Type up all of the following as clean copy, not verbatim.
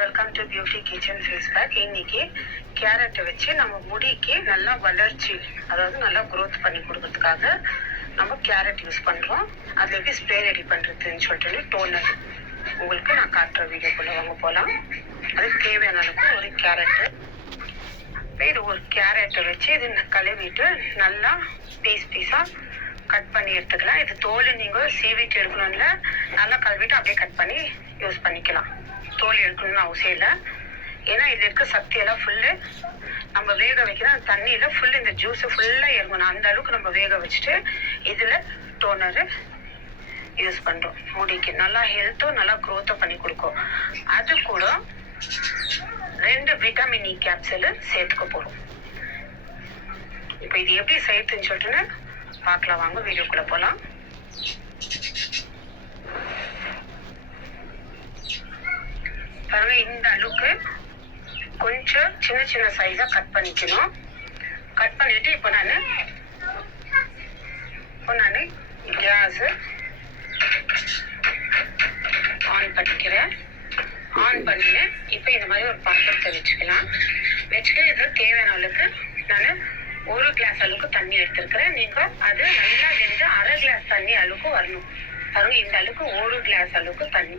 Welcome to beauty kitchen face pack. இன்னைக்கு கேரட்டை வச்சு நம்ம முடிக்கு நல்லா வளர்ச்சி, அதாவது நல்லா க்ரோத் பண்ணி கொடுக்கறதுக்காக நம்ம கேரட் யூஸ் பண்ணுறோம். அதில் எப்படி ஸ்ப்ரே ரெடி பண்ணுறதுன்னு சொல்லிட்டு டோனர் உங்களுக்கு நான் காட்டுற வீடியோக்குள்ளே வாங்க போகலாம். அதுக்கு தேவையான அளவுக்கு ஒரு கேரட்டு, இது ஒரு கேரட்டை வச்சு இது கழுவிட்டு நல்லா பீஸாக கட் பண்ணி எடுத்துக்கலாம். இது தோல் நீங்கள் சீவிட்டு எடுக்கணும்ல, நல்லா கழுவிட்டு அப்படியே கட் பண்ணி யூஸ் பண்ணிக்கலாம். தோல் எடுக்கணும்னு அவசியம் இல்லை. ஏன்னா இதில் இருக்க சக்தியெல்லாம் ஃபுல்லு நம்ம வேக வைக்கிற தண்ணியில் ஃபுல்லு இந்த ஜூஸை ஃபுல்லாக இறங்கணும். அந்த அளவுக்கு நம்ம வேக வச்சுட்டு இதில் டோனரு யூஸ் பண்ணுறோம். முடிக்கு நல்லா ஹெல்த்தும் நல்லா க்ரோத்தும் பண்ணி கொடுக்கும். அது கூட 2 விட்டமின் இ கேப்சூலு சேர்த்துக்க போகிறோம். இப்போ இது எப்படி செய்யுதுன்னு சொல்லிட்டுன்னு பார்க்கலாம். வாங்க வீடியோக்குள்ளே போகலாம். பாருங்க, இந்த அளவுக்கு கொஞ்சம் சின்ன சைஸா கட் பண்ணிக்கணும். கட் பண்ணிட்டு இப்போ நான் கேஸ் ஆன் பண்ணிக்கிறேன். ஆன் பண்ணிட்டு இப்போ இந்த மாதிரி ஒரு பாத்திரத்தை வச்சுக்கலாம். வச்சுட்டு இது தேவையான அளவுக்கு நான் 1 கிளாஸ் அளவுக்கு தண்ணி எடுத்துருக்கிறேன். நீங்கள் அது நல்லா வெந்து 1/2 கிளாஸ் தண்ணி அளவுக்கு வரணும். பாருங்க, இந்த அளவுக்கு 1 கிளாஸ் அளவுக்கு தண்ணி,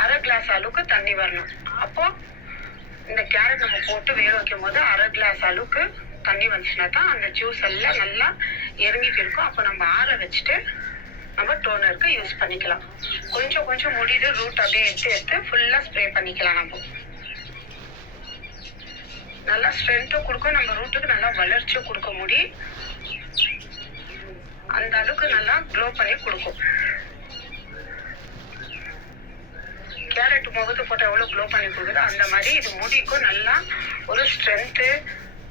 1/2 கிளாஸ் அளவுக்கு தண்ணி வரணும். அப்போ இந்த கேரட் நம்ம போட்டு வேக வைக்கும் போது 1/2 கிளாஸ் அளவுக்கு தண்ணி வந்துச்சுன்னா தான் அந்த ஜூஸ் எல்லாம் நல்லா இறங்கிட்டு இருக்கும். அப்போ நம்ம ஆற வச்சுட்டு நம்ம டோனருக்கு யூஸ் பண்ணிக்கலாம். கொஞ்சம் முடியுது ரூட் அப்படியே எடுத்து ஃபுல்லாக ஸ்ப்ரே பண்ணிக்கலாம். நம்ம நல்லா ஸ்ட்ரென்த்தும் கொடுக்கும், நம்ம ரூட்டுக்கு நல்லா வளர்ச்சியும் கொடுக்க முடியும். அந்த அளவுக்கு நல்லா க்ளோ பண்ணி கொடுக்கும். கேரட் முகத்து போட்டு எவ்வளோ க்ளோ பண்ணி கொடுக்குதோ அந்த மாதிரி இது முடிக்கும் நல்லா ஒரு ஸ்ட்ரென்த்து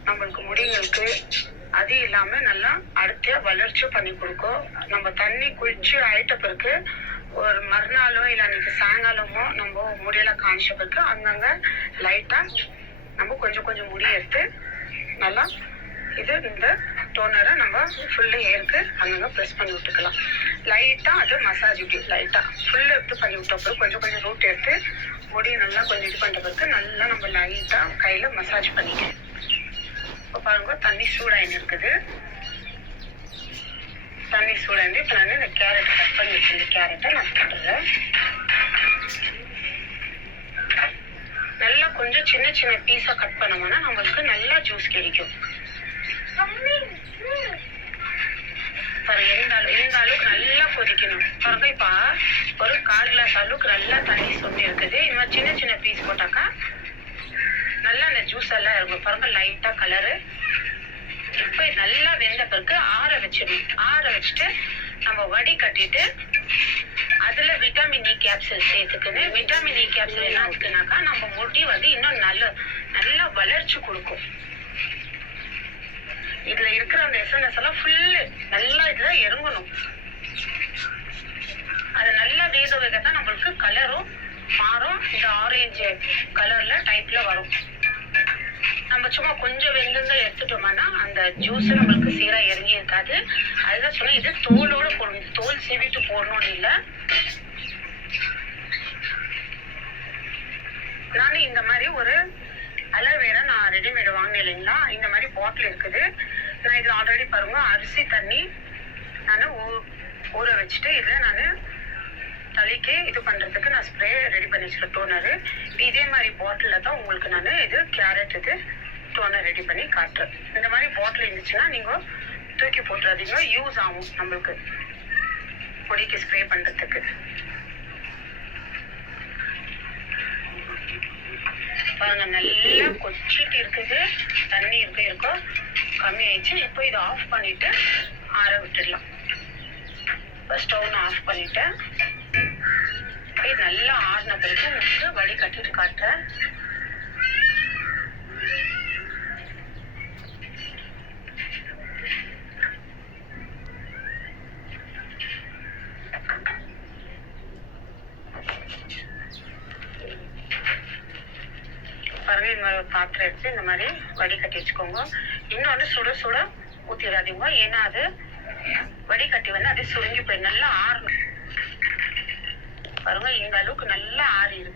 நம்மளுக்கு முடிங்களுக்கு. அது இல்லாமல் நல்லா அடுத்த வளர்ச்சியும் பண்ணி கொடுக்கும். நம்ம தண்ணி குளிச்சு ஆயிட்ட பிறகு ஒரு மறுநாளோ இல்லை அன்னைக்கு சாயங்காலமோ நம்ம முடியெல்லாம் காய்ச்ச பிறகு அங்கங்கே லைட்டாக நம்ம கொஞ்சம் முடி எடுத்து நல்லா இந்த டோனரை நம்ம ஃபுல்லு ஏருக்கு அங்கங்கே ப்ரெஸ் பண்ணி விட்டுக்கலாம். லைட்டாக அது மசாஜ் இப்படி லைட்டாக ஃபுல்லு எடுத்து பண்ணி விட்ட பிறகு கொஞ்சம் ரூட் எடுத்து முடியை நல்லா கொஞ்சம் இது பண்ணுற பிறகு நல்லா நம்ம லைட்டாக கையில் மசாஜ் பண்ணிக்கலாம். இப்போ பாருங்க, தண்ணி சூடாயின்னு இருக்குது. தண்ணி சூடாயிருந்து இப்போ நான் இந்த கேரட்டை கட் பண்ணி வச்சிருந்த கேரட்டை நான் போட்டுறேன். நல்லா கொஞ்சம் சின்ன பீஸாக கட் பண்ணோம்னா நம்மளுக்கு நல்லா ஜூஸ் கிடைக்கும். இந்த அளவுக்கு நல்லா கொதிக்கணும். பாருங்க, இப்போ ஒரு 1/4 கிளாஸ் அளவுக்கு நல்லா தண்ணி சுண்டி இருக்குது. இந்த மாதிரி சின்ன பீஸ் போட்டாக்கா நல்லா அந்த ஜூஸ் எல்லாம் இருக்கும். பாருங்க, லைட்டா கலரு. இப்போ நல்லா வெந்த பிறகு ஆற வச்சிடணும். ஆற வச்சுட்டு நம்ம வடி கட்டிட்டு அதுல விட்டமின் இ கேப்சூல் சேர்த்துக்கணும். விட்டமின் இ கேப்சூல் என்ன இருக்குனாக்கா நம்ம முடி இன்னும் நல்லா வளர்ச்சி கொடுக்கும். இதுல இருக்கிற அந்த எஸ்என்எஸ் எல்லாம் ஃபுல்லு நல்லா இதுல இறங்கணும். அது நல்லா வேக தான் நம்மளுக்கு கலரும் மாறும். இந்த ஆரஞ்சு கலர்ல டைப்ல வரும். நம்ம சும்மா கொஞ்சம் வெந்திருந்தா எடுத்துட்டோம்னா அந்த ஜூஸ் நம்மளுக்கு சீரா இறங்கி இருக்காது. அதுதான் சொன்னா இது தோலோட போடணும். தோல் சீவிட்டு போடணும்னு இல்லை. நானும் இந்த மாதிரி ஒரு அலோவேரா நான் ரெடிமேடு வாங்கினேன் இல்லைங்களா, இந்த மாதிரி பாட்டில் இருக்குது. நான் இதில் ஆல்ரெடி பாருங்க அரிசி தண்ணி நான் ஊற வச்சுட்டு இதில் நான் தலைக்கு இது பண்ணுறதுக்கு நான் ஸ்ப்ரே ரெடி பண்ணி வச்சுருக்கேன் டோனரு. இதே மாதிரி பாட்டிலில் தான் உங்களுக்கு நான் இது கேரட் இது டோனர் ரெடி பண்ணி காட்டுறேன். இந்த மாதிரி பாட்டில் இருந்துச்சுன்னா நீங்கள் தூக்கி போட்டுறாதீங்க, யூஸ் ஆகும் நம்மளுக்கு பொடிக்கு ஸ்ப்ரே பண்ணுறதுக்கு. பாருங்க, நல்லா கொச்சிட்டு இருக்குது. தண்ணி இருக்கும் கம்மி ஆயிடுச்சு. இப்போ இதை ஆஃப் பண்ணிட்டு ஆற விட்டுடலாம். இப்போ ஸ்டவ் ஆஃப் பண்ணிட்டேன். இது நல்லா ஆறின பிறகு உங்களுக்கு வடி கட்டிட்டு காட்டுறேன். பாருங்க, இந்த மாதிரி ஒரு பாத்திரம் எடுத்து இந்த மாதிரி வடிகட்டி வச்சுக்கோங்க. இன்னொன்று சுட ஊற்றிடாதீங்க. ஏன்னா அது வடிகட்டி அது சுருங்கி போய் நல்லா ஆறணும். பாருங்க, இந்த அளவுக்கு நல்லா ஆறி இருக்கு.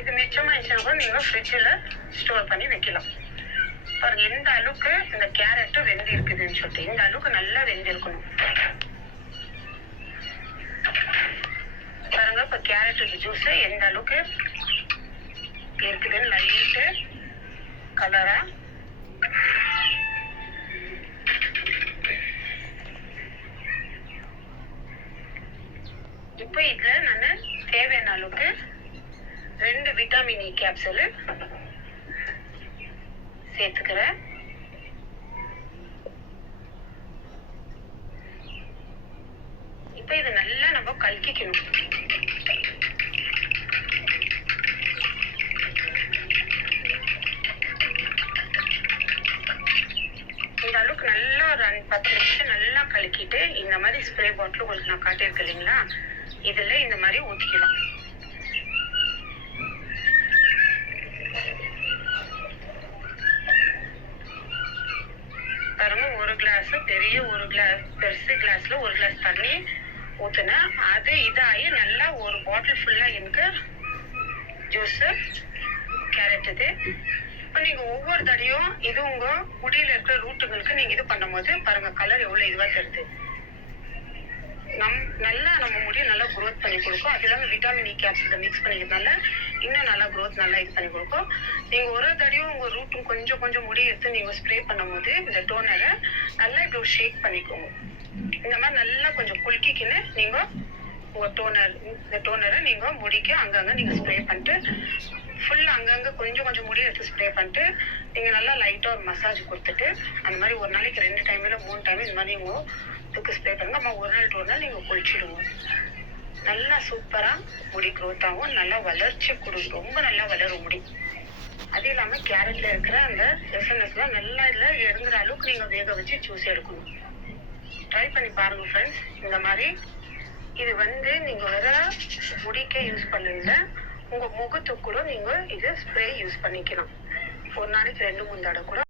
இது மிச்சமாயிடுச்சுன்னா கூட நீங்க ஃப்ரிட்ஜில் ஸ்டோர் பண்ணி வைக்கலாம். பாருங்க எந்த அளவுக்கு இந்த கேரட்டு வெந்து இருக்குதுன்னு சொல்லிட்டு, இந்த அளவுக்கு நல்லா வெந்து இருக்கணும். பாருங்க இப்ப கேரட் ஜூஸ் எந்த அளவுக்கு இருக்குதுன்னு லைட்டு கலரா. இப்போ இதுல நான் தேவையான அளவுக்கு 2 விட்டமின் இ கேப்சூல் சேர்த்துக்கிறேன். இப்போ இது நல்லா நம்ம கலக்கிக்கணும். இந்த அளவுக்கு நல்லா ஒரு 10 நிமிஷம் நல்லா கலக்கிட்டு இந்த மாதிரி ஸ்ப்ரே பாட்டில் உங்களுக்கு நான் காட்டியிருக்கேன் இல்லைங்களா, இதுல இந்த மாதிரி ஊற்றிக்கலாம். பாருங்க ஒரு கிளாஸ் பெருசு கிளாஸ்ல 1 கிளாஸ் தண்ணி ஊத்துனேன். அது இதாகி நல்லா ஒரு பாட்டில் ஃபுல்லா எனக்கு ஜூஸ் கேரட் இது. இப்போ நீங்க ஒவ்வொரு தடையும் இது உங்க முடியில இருக்கிற ரூட்டுகளுக்கு நீங்க இது பண்ணும் போது பாருங்க கலர் எவ்வளவு இதுவா தருது. நல்லா நம்ம முடியை நல்லா குரோத் பண்ணி கொடுக்கும். அது இல்லாமல் விட்டாமின் இ கேப்சூல் மிக்ஸ் பண்ணிக்கிறதுனால இன்னும் நல்லா குரோத் நல்லா இது பண்ணி கொடுக்கும். நீங்க ஒரு தடையும் உங்க ரூட்டும் கொஞ்சம் கொஞ்சம் முடி எடுத்து நீங்க ஸ்ப்ரே பண்ணும் போது இந்த டோனரை நல்லா இப்படி ஷேக் பண்ணிக்கோங்க. இந்த மாதிரி நல்லா கொஞ்சம் குலுக்கிக்கின்னு நீங்க உங்க இந்த டோனரை நீங்க முடிக்க அங்கங்க நீங்க ஸ்ப்ரே பண்ணிட்டு ஃபுல்லா அங்கங்க கொஞ்சம் கொஞ்சம் முடி எடுத்து ஸ்ப்ரே பண்ணிட்டு நீங்க நல்லா லைட்டா ஒரு மசாஜ் கொடுத்துட்டு அந்த மாதிரி ஒரு நாளைக்கு 2 டைம் இல்ல 3 டைம் இந்த மாதிரி நீங்க இதுக்கு ஸ்ப்ரே பண்ணுங்க. நம்ம ஒரு நாள் 2 நாள் நீங்க குளிச்சிடுவோம். நல்லா சூப்பரா முடி க்ரோத் ஆகும், நல்லா வளர்ச்சி கொடுக்கும், ரொம்ப நல்லா வளரும் முடி. அது இல்லாம கேரட்ல இருக்கிற அந்த எஸ்என்எஸ்லாம் நல்லா இல்லை இறங்குற அளவுக்கு நீங்க வேக வச்சு ஜூஸ் எடுக்கணும். ட்ரை பண்ணி பாருங்க ஃப்ரெண்ட்ஸ். இந்த மாதிரி இது நீங்க வேற முடிக்க யூஸ் பண்ணுவீங்க, உங்க முகத்துக்கு கூட நீங்க இது ஸ்ப்ரே யூஸ் பண்ணிக்கலாம். ஒரு நாளைக்கு 2-3 தடவை கூட